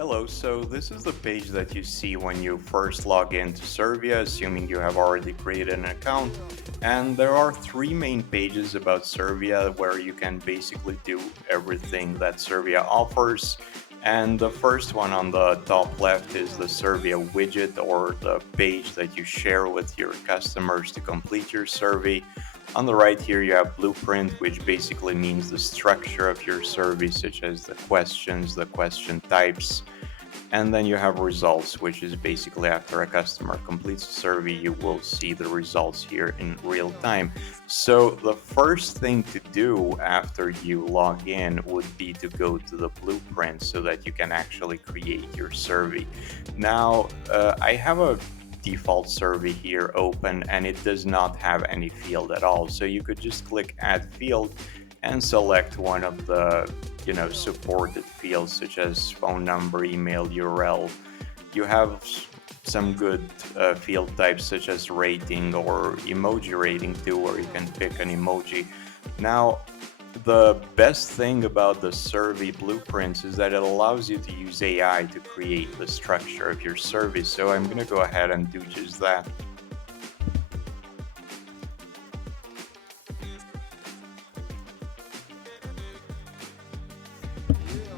Hello, so this is the page that you see when you first log into Survia, assuming you have already created an account. And there are three main pages about Survia where you can basically do everything that Survia offers. And the first one on the top left is the Survia widget, or the page that you share with your customers to complete your survey. On the right here, you have blueprint, which basically means the structure of your survey, such as the questions, the question types. And then you have results, which is basically after a customer completes a survey, you will see the results here in real time. So the first thing to do after you log in would be to go to the blueprint so that you can actually create your survey. Now, I have a default survey here open and it does not have any field at all. So you could just click add field and select one of the supported fields such as phone number, email, URL. You have some good field types such as rating or emoji rating too, where you can pick an emoji. Now, the best thing about the survey blueprints is that it allows you to use AI to create the structure of your survey. So I'm going to go ahead and do just that.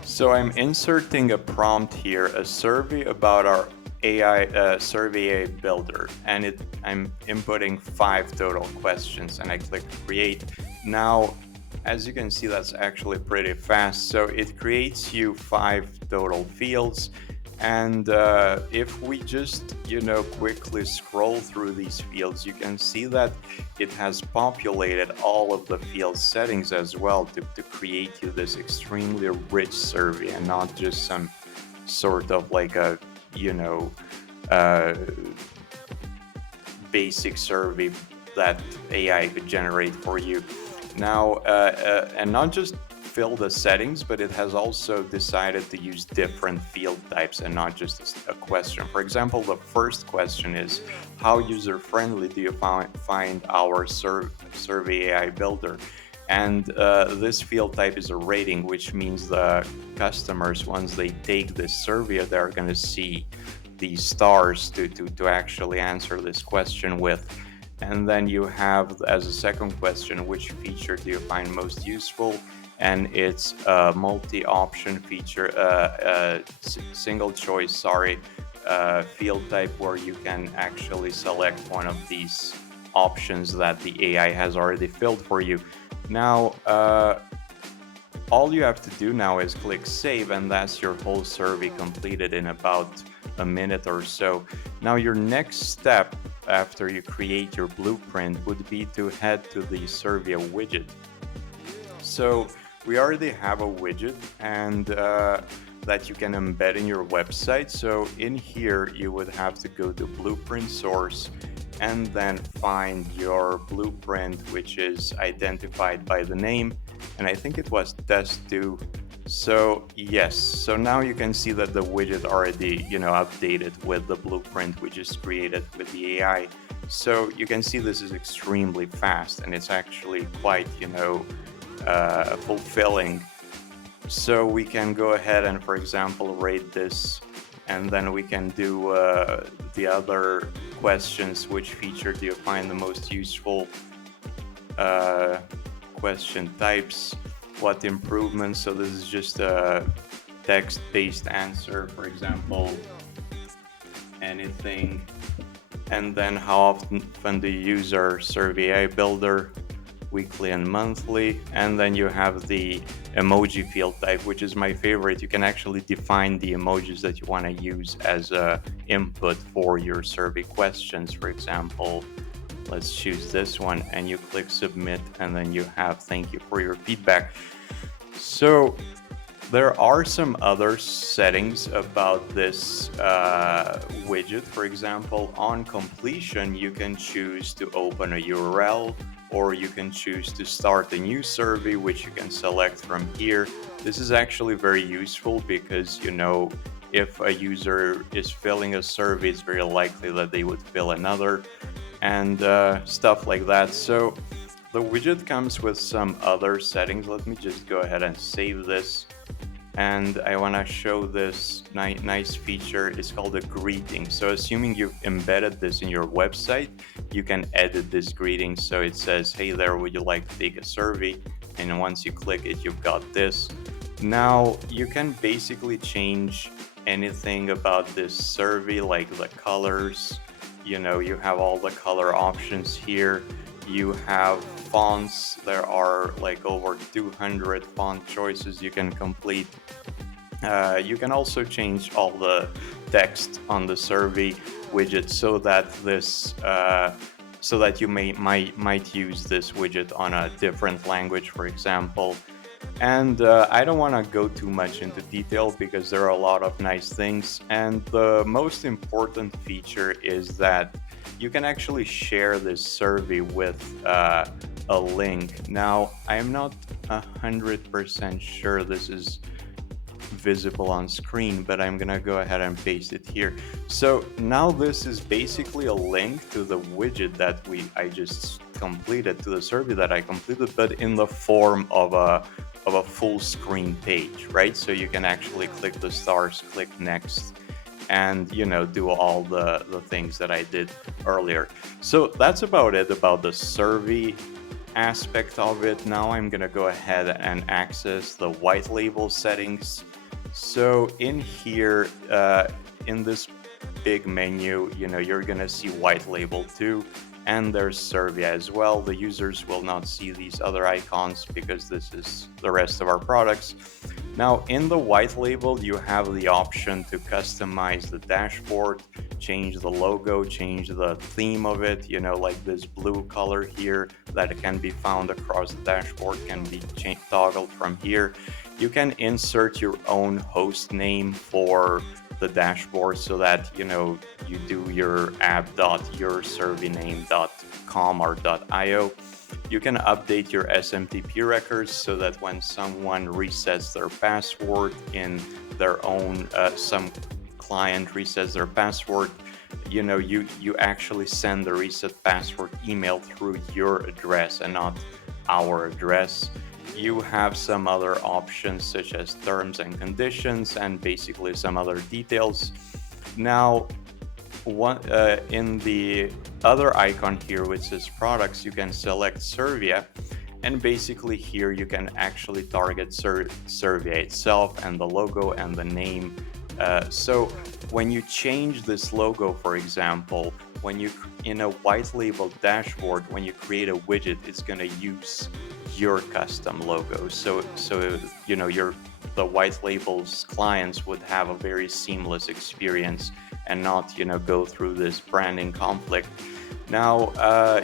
So I'm inserting a prompt here, a survey about our AI survey builder, and I'm inputting 5 total questions, and I click create. Now, as you can see, that's actually pretty fast. So it creates you 5 total fields. And if we just, quickly scroll through these fields, you can see that it has populated all of the field settings as well to create you this extremely rich survey and not just some sort of like a, uh, basic survey that AI could generate for you. Now, and not just fill the settings, but it has also decided to use different field types and not just a question. For example, the first question is, how user-friendly do you find our survey AI builder? And this field type is a rating, which means the customers, once they take this survey, they're going to see these stars to actually answer this question with. And then you have, as a second question, which feature do you find most useful? And it's a multi-option feature, single choice, field type where you can actually select one of these options that the AI has already filled for you. Now, all you have to do now is click save, and that's your whole survey completed in about a minute or so. Now, your next step after you create your blueprint would be to head to the Survia widget. So we already have a widget and that you can embed in your website. So in here, you would have to go to blueprint source and then find your blueprint, which is identified by the name. And I think it was test 2. So yes, so now you can see that the widget already, updated with the blueprint we just created with the AI. So you can see this is extremely fast and it's actually quite, fulfilling. So we can go ahead and, for example, rate this, and then we can do the other questions. Which feature do you find the most useful? Question types, what improvements? So this is just a text-based answer, for example, anything. And then how often do you use our Survey AI builder? Weekly and monthly. And then you have the emoji field type, which is my favorite. You can actually define the emojis that you want to use as a input for your survey questions. For example, let's choose this one, and you click submit, and then you have thank you for your feedback. So there are some other settings about this widget. For example, on completion, you can choose to open a URL, or you can choose to start a new survey, which you can select from here. This is actually very useful because, if a user is filling a survey, it's very likely that they would fill another, and stuff like that. So the widget comes with some other settings. Let me just go ahead and save this. and I want to show this nice feature. It's called a greeting. So assuming you've embedded this in your website, you can edit this greeting. So it says, hey there, would you like to take a survey? And once you click it, you've got this. Now you can basically change anything about this survey, like the colors. You have all the color options here. You have fonts. There are like over 200 font choices you can complete. You can also change all the text on the survey widget so that you might use this widget on a different language, for example. And I don't want to go too much into detail because there are a lot of nice things. And the most important feature is that you can actually share this survey with a link. Now, I'm not 100% sure this is visible on screen, but I'm gonna go ahead and paste it here. So now this is basically a link to the widget that I just completed, to the survey that I completed, but in the form of a full screen page, right? So you can actually click the stars, click next, and do all the things that I did earlier. So that's about it about the survey aspect of it. Now I'm gonna go ahead and access the white label settings. So in here, in this big menu, you're gonna see white label too, and there's Survia as well. The users will not see these other icons because this is the rest of our products. Now in the white label, you have the option to customize the dashboard, change the logo, change the theme of it, like this blue color here that can be found across the dashboard can be toggled from here. You can insert your own host name for the dashboard so that you do your app.yoursurveyname.com or .io. You can update your SMTP records so that when someone resets their password in their own some client resets their password, you actually send the reset password email through your address and not our address. You have some other options such as terms and conditions and basically some other details. Now, in the other icon here which says products, you can select Survia, and basically here you can actually target Survia itself and the logo and the name. So when you change this logo, for example, when you in a white label dashboard, when you create a widget, it's going to use your custom logo. So the white labels clients would have a very seamless experience and not go through this branding conflict. Now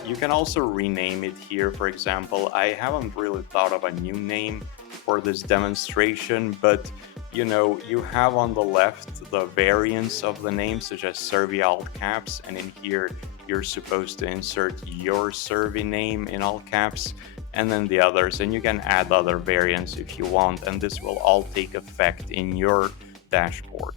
you can also rename it here. For example, I haven't really thought of a new name for this demonstration, but you have on the left the variants of the name, such as Survey all caps, and in here you're supposed to insert your survey name in all caps, and then the others, and you can add other variants if you want, and this will all take effect in your dashboard.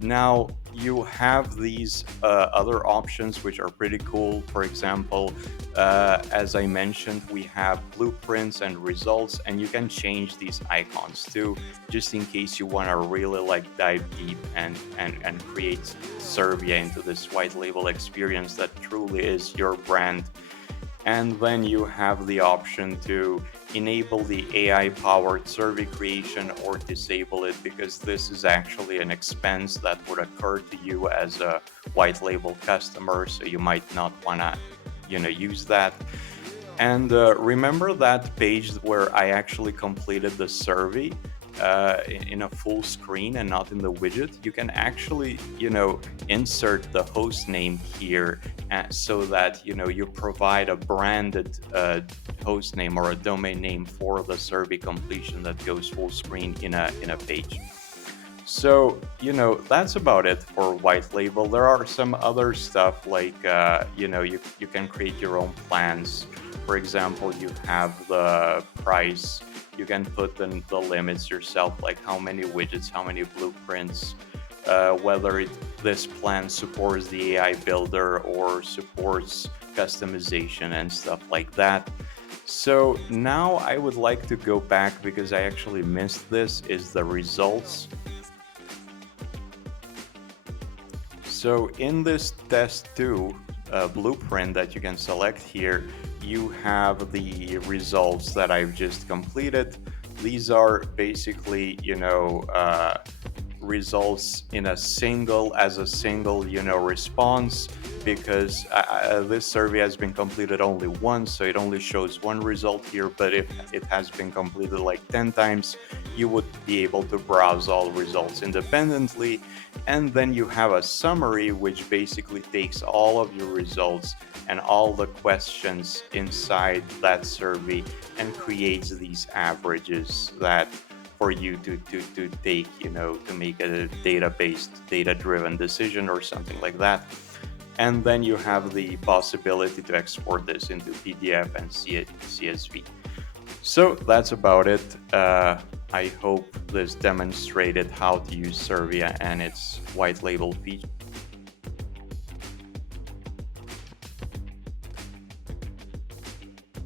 Now you have these other options which are pretty cool. For example, as I mentioned, we have blueprints and results, and you can change these icons too, just in case you want to really dive deep and create Survia into this white label experience that truly is your brand. And then you have the option to enable the AI-powered survey creation or disable it, because this is actually an expense that would occur to you as a white label customer, so you might not want to use that. And remember that page where I actually completed the survey in a full screen and not in the widget? You can actually insert the host name here so that you provide a branded host name or a domain name for the survey completion that goes full screen in a page. So that's about it for white label. There are some other stuff like you can create your own plans. For example, you have the price. You can put the limits yourself, like how many widgets, how many blueprints, whether this plan supports the AI builder or supports customization and stuff like that. So now I would like to go back because I actually missed this, is the results. So in this test 2 blueprint that you can select here, you have the results that I've just completed. These are basically, results in a single response, because this survey has been completed only once, so it only shows one result here. But if it has been completed like 10 times, you would be able to browse all results independently. And then you have a summary, which basically takes all of your results and all the questions inside that survey and creates these averages that for you to take, to make a data-based, data-driven decision or something like that. And then you have the possibility to export this into PDF and CSV. So that's about it. I hope this demonstrated how to use Survia and its white label